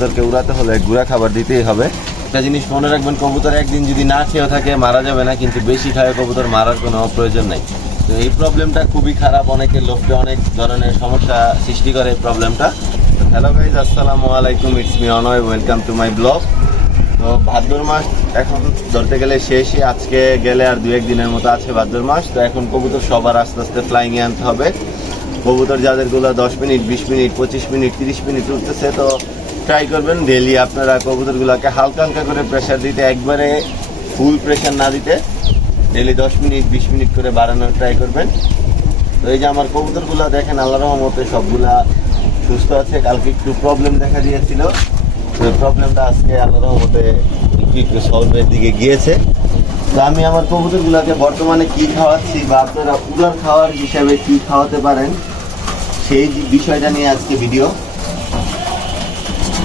কবুতরকে উড়াতে হলে গুঁড়া খাবার দিতেই হবে। একটা জিনিস মনে রাখবেন, কবুতর একদিন যদি না খেয়েও থাকে মারা যাবে না, কিন্তু বেশি খায় কবুতর মারার কোনো প্রয়োজন নাই। তো এই প্রবলেমটা খুবই খারাপ, অনেকের লোককে অনেক ধরনের সমস্যা সৃষ্টি করে এই প্রবলেমটা। তো হ্যালো গাইজ, আসসালামু আলাইকুম, it's me Onoy, welcome to my blog. তো ভাদ্র মাস এখন ধরতে গেলে শেষই, আজকে গেলে আর 2-1 দিনের মতো আছে ভাদ্র মাস। তো এখন কবুতর সবার আস্তে আস্তে ফ্লাইংয়ে আনতে হবে। কবুতর যাদেরগুলো 10 মিনিট, 20 মিনিট, 25 মিনিট, 30 মিনিট উঠতেছে, তো ট্রাই করবেন ডেলি আপনারা কবুতরগুলোকে হালকা হালকা করে প্রেশার দিতে, একবারে ফুল প্রেশার না দিতে, ডেলি 10 মিনিট 20 মিনিট করে বাড়ানোর ট্রাই করবেন। তো এই যে আমার কবুতরগুলো দেখেন, আল্লাহর রহমতে সবগুলা সুস্থ আছে। কালকে একটু প্রবলেম দেখা দিয়েছিল, তো প্রবলেমটা আজকে আল্লাহর রহমতে একটু সলভের দিকে গিয়েছে। তো আমি আমার কবুতরগুলোকে বর্তমানে কি খাওয়াচ্ছি বা আপনারা উলার খাওয়ার হিসাবে কি খাওয়াতে পারেন সেই বিষয়টা নিয়ে আজকে ভিডিও।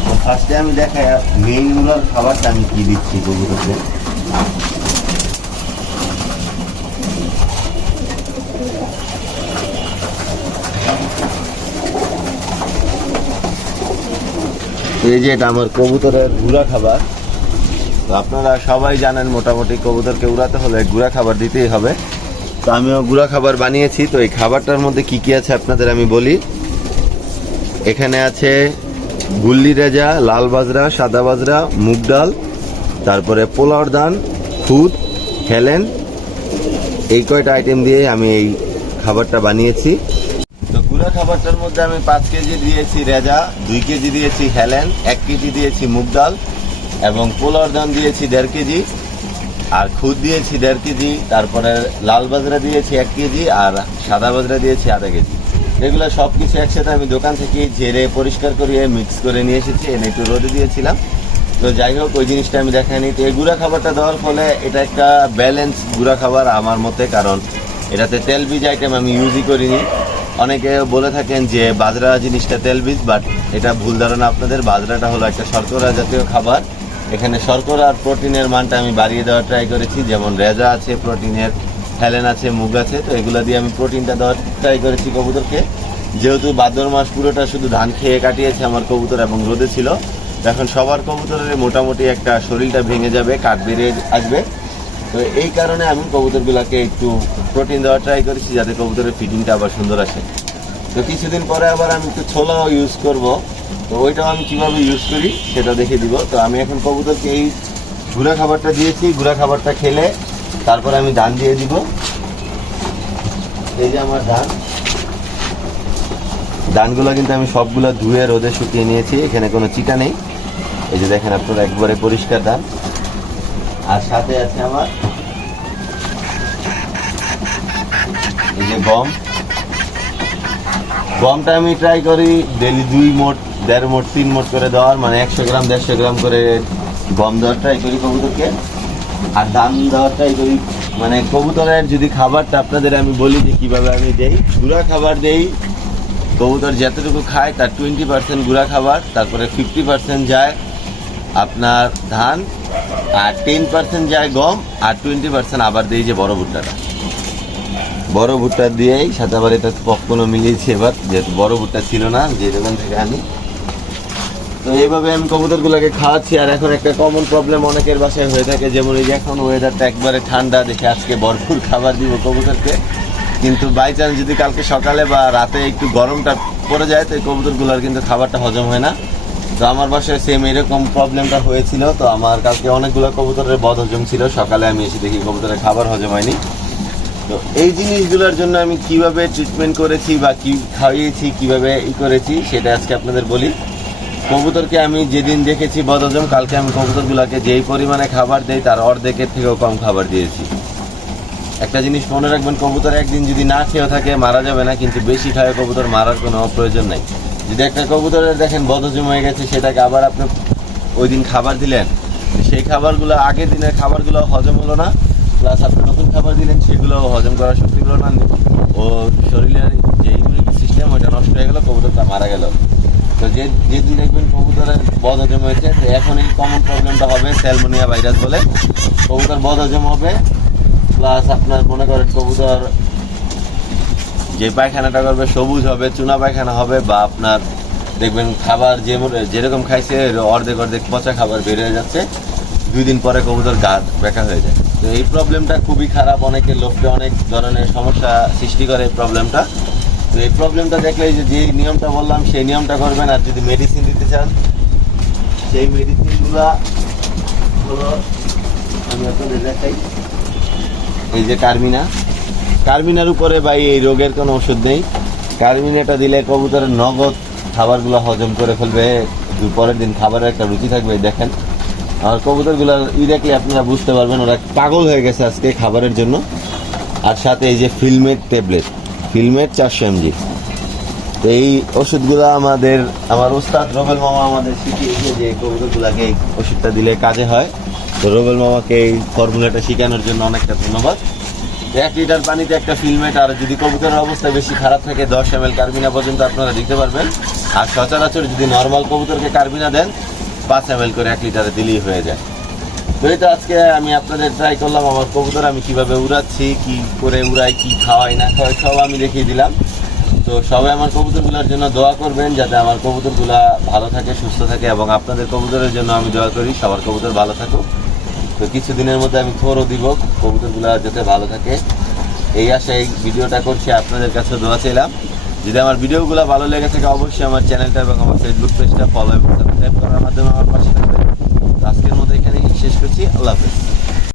তো ফার্স্টে আমি দেখাই মেইন উলার খাবারটা আমি কি দিচ্ছি কবুতরকে। এই যে এটা আমার কবুতরের গুঁড়া খাবার। তো আপনারা সবাই জানেন মোটামুটি কবুতরকে উড়াতে হলে গুঁড়া খাবার দিতেই হবে। তো আমিও গুঁড়া খাবার বানিয়েছি। তো এই খাবারটার মধ্যে কি কি আছে আপনাদের আমি বলি। এখানে আছে গুল্লি রেজা, লাল বাজরা, সাদা বাজরা, মুগ ডাল, তারপরে পোলাওর দান, খুদ, হেলেন, এই কয়টা আইটেম দিয়ে আমি এই খাবারটা বানিয়েছি। তো গুঁড়া খাবারটার মধ্যে আমি 5 কেজি দিয়েছি রেজা, 2 কেজি দিয়েছি হেলেন, 1 কেজি দিয়েছি মুগ ডাল, এবং পোলাওর দান দিয়েছি 1.5 কেজি, আর খুদ দিয়েছি 1.5 কেজি, তারপরে লাল বাজরা দিয়েছি 1 কেজি, আর সাদা বাজরা দিয়েছি 0.5 কেজি। এগুলো সব কিছু একসাথে আমি দোকান থেকে ঝেড়ে পরিষ্কার করিয়ে মিক্স করে নিয়ে এসেছি, এনে একটু রোদে দিয়েছিলাম। তো যাই হোক, ওই জিনিসটা আমি দেখাইনি। তো এই গুঁড়া খাবারটা দেওয়ার ফলে এটা একটা ব্যালেন্স গুঁড়া খাবার আমার মতে, কারণ এটাতে তেলবীজ আইটেম আমি ইউজই করিনি। অনেকে বলে থাকেন যে বাজরা জিনিসটা তেলবীজ, বাট এটা ভুল ধারণা আপনাদের। বাজরাটা হলো একটা শর্করা জাতীয় খাবার। এখানে শর্করা আর প্রোটিনের মানটা আমি বাড়িয়ে দেওয়ার ট্রাই করেছি। যেমন রেজা আছে প্রোটিনের, হেলেন আছে, মুগ আছে, তো এগুলো দিয়ে আমি প্রোটিনটা দেওয়ার ট্রাই করেছি কবুতরকে। যেহেতু ভাদ্র মাস পুরোটা শুধু ধান খেয়ে কাটিয়েছে আমার কবুতর এবং রোদে ছিল, এখন সবার কবুতরের মোটামুটি একটা শরীরটা ভেঙে যাবে, কাঠ বেরিয়ে আসবে। তো এই কারণে আমি কবুতরগুলোকে একটু প্রোটিন দেওয়ার ট্রাই করেছি, যাতে কবুতরের ফিটিংটা আবার সুন্দর আসে। তো কিছুদিন পরে আবার আমি একটু ছোলাও ইউজ করব। তো ওইটাও আমি কীভাবে ইউজ করি সেটা দেখে দিব। তো আমি এখন কবুতরকে এই গুঁড়া খাবারটা দিয়েছি। গুঁড়া খাবারটা খেলে তারপরে আমি ধান দিয়ে দিব। এই যে আমার ধানগুলো কিন্তু আমি সবগুলো ধুয়ে রোদে শুকিয়ে নিয়েছি, এখানে কোনো চিটা নেই। এই যে দেখেন আপনারা, একবারে পরিষ্কার ধান। আর সাথে আছে আমার এই যে গমটা আমি ট্রাই করি ডেলি 2 মোট, 1.5 মোট, 3 মোট করে দেওয়ার, মানে 100 গ্রাম 150 গ্রাম করে গম দেওয়ার ট্রাই করি কবুতরকে। আর ধান দেওয়ার ট্রাই করি। মানে কবুতরের যদি খাবারটা আপনাদের আমি বলি যে কীভাবে আমি দেই। গুঁড়া খাবার দেই, কবুতর যতটুকু খায় তার 20% গুঁড়া খাবার, তারপরে 50% যায় আপনার ধান, আর 10% যায় গম, আর 20% আবার দিই যে বড় ভুট্টা দিয়েই সাথে আবার এটা কখনো মিলিয়েছি এবার, যেহেতু বড় ভুট্টা ছিল না যে দোকান থেকে আনি। তো এইভাবে আমি কবুতরগুলোকে খাওয়াচ্ছি। আর এখন একটা কমন প্রবলেম অনেকের বাসায় হয়ে থাকে, যেমন এই যে এখন ওয়েদারটা একবারে ঠান্ডা, দেখে আজকে ভরপুর খাবার দিব কবুতরকে, কিন্তু বাই চান্স যদি কালকে সকালে বা রাতে একটু গরমটা পড়ে যায়, তো এই কবুতরগুলোর কিন্তু খাবারটা হজম হয় না। তো আমার বাসায় সেম এরকম প্রবলেমটা হয়েছিল। তো আমার কালকে অনেকগুলো কবুতরের বদ হজম ছিল, সকালে আমি এসে দেখি কবুতরের খাবার হজম হয়নি। তো এই জিনিসগুলোর জন্য আমি কিভাবে ট্রিটমেন্ট করেছি বা কি খাইয়েছি, কিভাবে করেছি সেটা আজকে আপনাদের বলি। কবুতরকে আমি যেদিন দেখেছি বদহজম, কালকে আমি কবুতরগুলোকে যেই পরিমাণে খাবার দেই তার অর্ধেকের থেকেও কম খাবার দিয়েছি। একটা জিনিস মনে রাখবেন, কবুতর একদিন যদি না খেয়েও থাকে মারা যাবে না, কিন্তু বেশি খায় কবুতর মারার কোনো প্রয়োজন নাই। যদি একটা কবুতরের দেখেন বদহজম হয়ে গেছে, সেটাকে আবার আপনি ওই দিন খাবার দিলেন, সেই খাবারগুলো আগের দিনের খাবারগুলো হজম হলো না, প্লাস আপনি নতুন খাবার দিলেন সেগুলো হজম করার শক্তি হলো না, ও শরীরের যে ইমিউনিটি সিস্টেম ওইটা নষ্ট হয়ে গেল, কবুতরটা মারা গেল। তো যেদিন দেখবেন কবুতরের বদ হজম হয়েছে, তো এখন এই কমন প্রবলেমটা হবে স্যালমোনিয়া ভাইরাস বলে, কবুতর বদ হজম হবে, প্লাস আপনার মনে করেন কবুতর যে পায়খানাটা করবে সবুজ হবে, চুনা পায়খানা হবে, বা আপনার দেখবেন খাবার যেরকম খাইছে এর অর্ধেক অর্ধেক পচা খাবার বের হয়ে যাচ্ছে, 2 দিন পরে কবুতর গা ব্যাকা হয়ে যায়। তো এই প্রবলেমটা খুবই খারাপ, অনেকের লোককে অনেক ধরনের সমস্যা সৃষ্টি করে এই প্রবলেমটা। তো এই প্রবলেমটা দেখলে যে নিয়মটা বললাম সেই নিয়মটা করবেন। আর যদি মেডিসিন দিতে চান, সেই মেডিসিনগুলা হলো, আমি আপনাদের দেখাই, এই যে কার্মিনার উপরে ভাই এই রোগের কোনো ওষুধ নেই। কার্মিনাটা দিলে কবুতরের নগদ খাবারগুলো হজম করে ফেলবে, পরের দিন খাবারের একটা রুচি থাকবে। দেখেন আমার কবুতরগুলো দেখলে আপনারা বুঝতে পারবেন ওরা পাগল হয়ে গেছে আজকে খাবারের জন্য। আর সাথে এই যে ফিলমেট ট্যাবলেট, ফিলমেট 400 mg। তো এই ওষুধগুলো আমার ওস্তাদ রবেল মামা আমাদের শিখিয়েছে যে কবুতরগুলোকে এই ওষুধটা দিলে কাজে হয়। তো রবেল মামাকে এই ফর্মুলাটা শেখানোর জন্য অনেকটা ধন্যবাদ। 1 লিটার পানিতে একটা ফিলমেট, আর যদি কবুতরের অবস্থা বেশি খারাপ থাকে 10 ml কার্বিনা পর্যন্ত আপনারা দিতে পারবেন। আর সচরাচর যদি নর্মাল কবুতরকে কার্বিনা দেন 5 ml করে 1 লিটারে দিলেই হয়ে যায়। তো এই তো আজকে আমি আপনাদের ট্রাই করলাম আমার কবুতর আমি কিভাবে উড়াচ্ছি, কি করে উড়াই, কি খাওয়াই না খাওয়াই সব আমি দেখিয়ে দিলাম। তো সবাই আমার কবুতরগুলোর জন্য দোয়া করবেন যাতে আমার কবুতরগুলা ভালো থাকে, সুস্থ থাকে, এবং আপনাদের কবুতরের জন্য আমি দোয়া করি সবার কবুতর ভালো থাকুক। তো কিছুদিনের মধ্যে আমি থ্রোও দিব কবুতরগুলো যাতে ভালো থাকে, এই আশায় এই ভিডিওটা করছি। আপনাদের কাছে দোয়া চাইলাম। যদি আমার ভিডিওগুলো ভালো লেগে থাকে অবশ্যই আমার চ্যানেলটা এবং আমার ফেসবুক পেজটা ফলো এবং সাবস্ক্রাইব করার মাধ্যমে আমার পাশে থাকবেন। তো আজকের মতো এখানেই শেষ করছি। আল্লাহ হাফেজ।